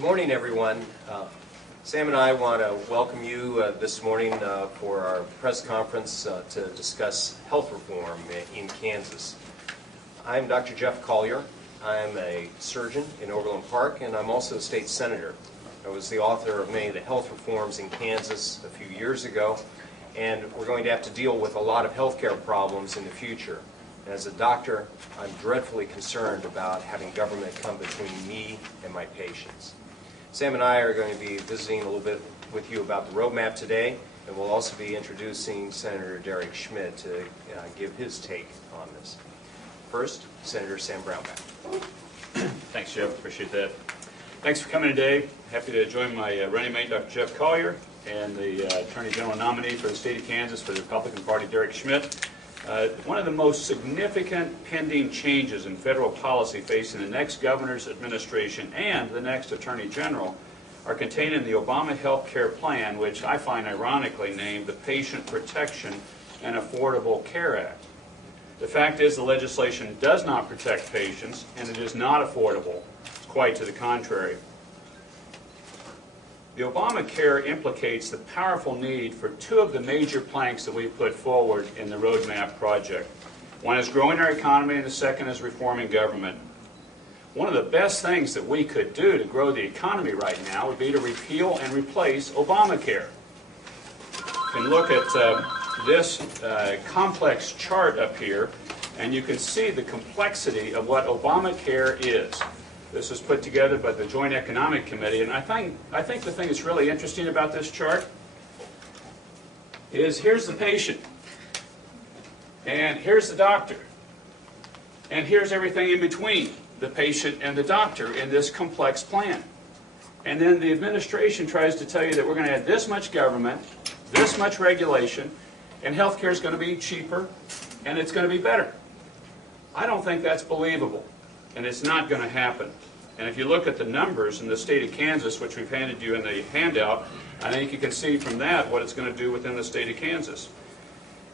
Good morning, everyone. Sam and I want to welcome you this morning for our press conference to discuss health reform in Kansas. I'm Dr. Jeff Colyer. I'm a surgeon in Overland Park, and I'm also a state senator. I was the author of many of the health reforms in Kansas a few years ago, and we're going to have to deal with a lot of health care problems in the future. As a doctor, I'm dreadfully concerned about having government come between me and my patients. Sam and I are going to be visiting a little bit with you about the roadmap today, and we'll also be introducing Senator Derek Schmidt to give his take on this. First, Senator Sam Brownback. Thanks, Jeff. Appreciate that. Thanks for coming today. Happy to join my running mate, Dr. Jeff Colyer, and the Attorney General nominee for the state of Kansas for the Republican Party, Derek Schmidt. One of the most significant pending changes in federal policy facing the next governor's administration and the next attorney general are contained in the Obama Health Care Plan, which I find ironically named the Patient Protection and Affordable Care Act. The fact is the legislation does not protect patients, and it is not affordable. It's quite to the contrary. The ObamaCare implicates the powerful need for two of the major planks that we put forward in the roadmap project. One is growing our economy, and the second is reforming government. One of the best things that we could do to grow the economy right now would be to repeal and replace ObamaCare. You can look at this complex chart up here, and you can see the complexity of what ObamaCare is. This was put together by the Joint Economic Committee, and I think the thing that's really interesting about this chart is here's the patient, and here's the doctor, and here's everything in between the patient and the doctor in this complex plan. And then the administration tries to tell you that we're going to add this much government, this much regulation, and health care is going to be cheaper, and it's going to be better. I don't think that's believable, and it's not going to happen. And if you look at the numbers in the state of Kansas, which we've handed you in the handout, I think you can see from that what it's going to do within the state of Kansas.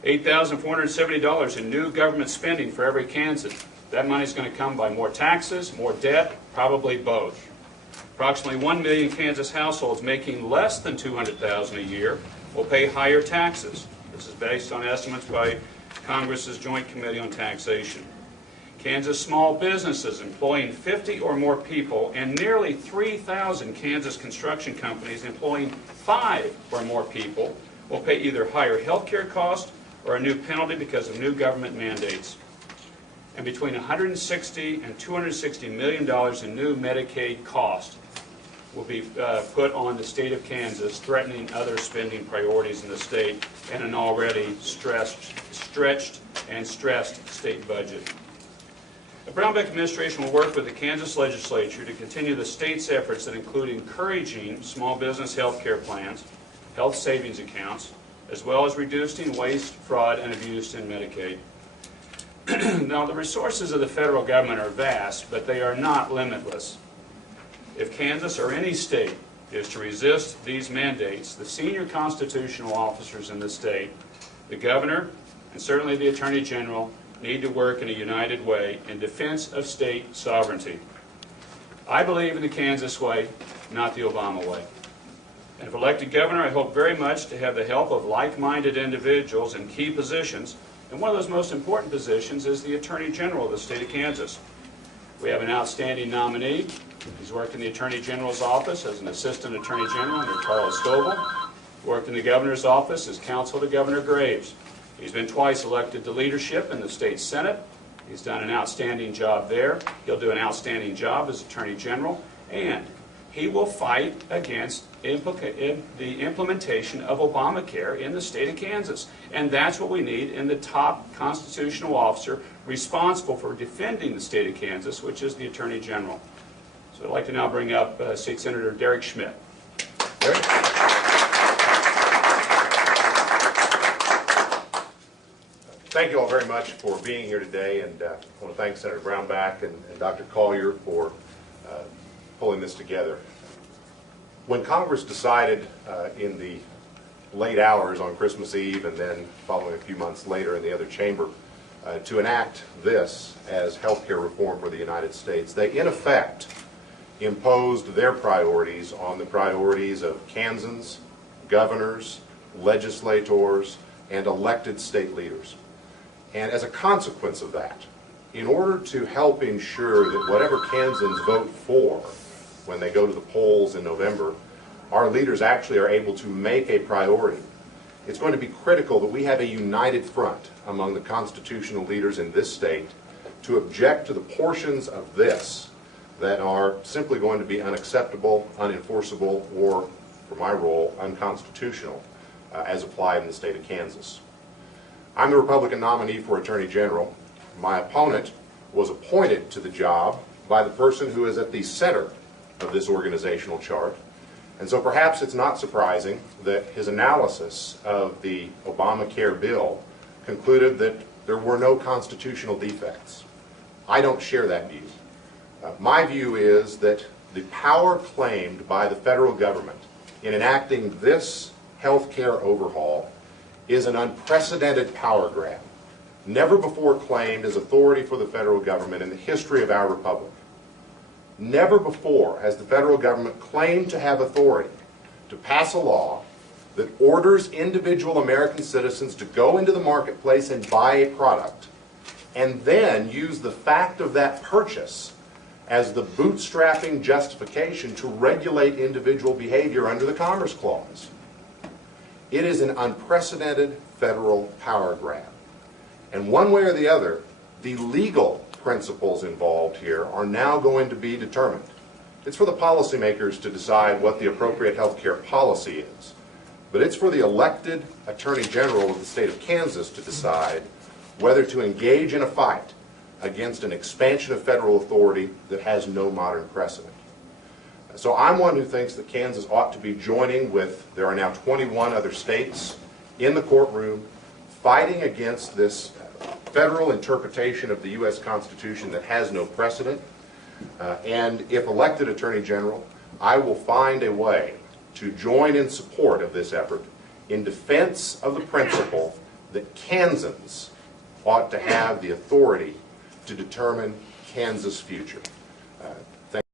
$8,470 in new government spending for every Kansan. That money is going to come by more taxes, more debt, probably both. Approximately 1 million Kansas households making less than $200,000 a year will pay higher taxes. This is based on estimates by Congress's Joint Committee on Taxation. Kansas small businesses employing 50 or more people, and nearly 3,000 Kansas construction companies employing 5 or more people will pay either higher health care costs or a new penalty because of new government mandates. And between $160 and $260 million in new Medicaid costs will be put on the state of Kansas, threatening other spending priorities in the state and an already stretched and stressed state budget. The Brownback administration will work with the Kansas legislature to continue the state's efforts that include encouraging small business health care plans, health savings accounts, as well as reducing waste, fraud, and abuse in Medicaid. Now, the resources of the federal government are vast, but they are not limitless. If Kansas or any state is to resist these mandates, the senior constitutional officers in the state, the governor, and certainly the attorney general, need to work in a united way in defense of state sovereignty. I believe in the Kansas way, not the Obama way. And if elected governor, I hope very much to have the help of like-minded individuals in key positions, and one of those most important positions is the Attorney General of the state of Kansas. We have an outstanding nominee. He's worked in the Attorney General's office as an Assistant Attorney General under Charles Scoble. Worked in the Governor's office as counsel to Governor Graves. He's been twice elected to leadership in the state Senate. He's done an outstanding job there. He'll do an outstanding job as Attorney General, and he will fight against the implementation of ObamaCare in the state of Kansas. And that's what we need in the top constitutional officer responsible for defending the state of Kansas, which is the Attorney General. So I'd like to now bring up State Senator Derek Schmidt. Derek? Thank you all very much for being here today, and I want to thank Senator Brownback and Dr. Colyer for pulling this together. When Congress decided in the late hours on Christmas Eve and then following a few months later in the other chamber to enact this as health care reform for the United States, they in effect imposed their priorities on the priorities of Kansans, governors, legislators, and elected state leaders. And as a consequence of that, in order to help ensure that whatever Kansans vote for when they go to the polls in November, our leaders actually are able to make a priority, it's going to be critical that we have a united front among the constitutional leaders in this state to object to the portions of this that are simply going to be unacceptable, unenforceable, or, for my role, unconstitutional as applied in the state of Kansas. I'm the Republican nominee for Attorney General. My opponent was appointed to the job by the person who is at the center of this organizational chart. And so perhaps it's not surprising that his analysis of the ObamaCare bill concluded that there were no constitutional defects. I don't share that view. My view is that the power claimed by the federal government in enacting this health care overhaul is an unprecedented power grab, never before claimed as authority for the federal government in the history of our republic. Never before has the federal government claimed to have authority to pass a law that orders individual American citizens to go into the marketplace and buy a product and then use the fact of that purchase as the bootstrapping justification to regulate individual behavior under the Commerce Clause. It is an unprecedented federal power grab. And one way or the other, the legal principles involved here are now going to be determined. It's for the policymakers to decide what the appropriate health care policy is. But it's for the elected Attorney General of the state of Kansas to decide whether to engage in a fight against an expansion of federal authority that has no modern precedent. So I'm one who thinks that Kansas ought to be joining with, there are now 21 other states in the courtroom fighting against this federal interpretation of the U.S. Constitution that has no precedent. And if elected Attorney General, I will find a way to join in support of this effort in defense of the principle that Kansans ought to have the authority to determine Kansas' future.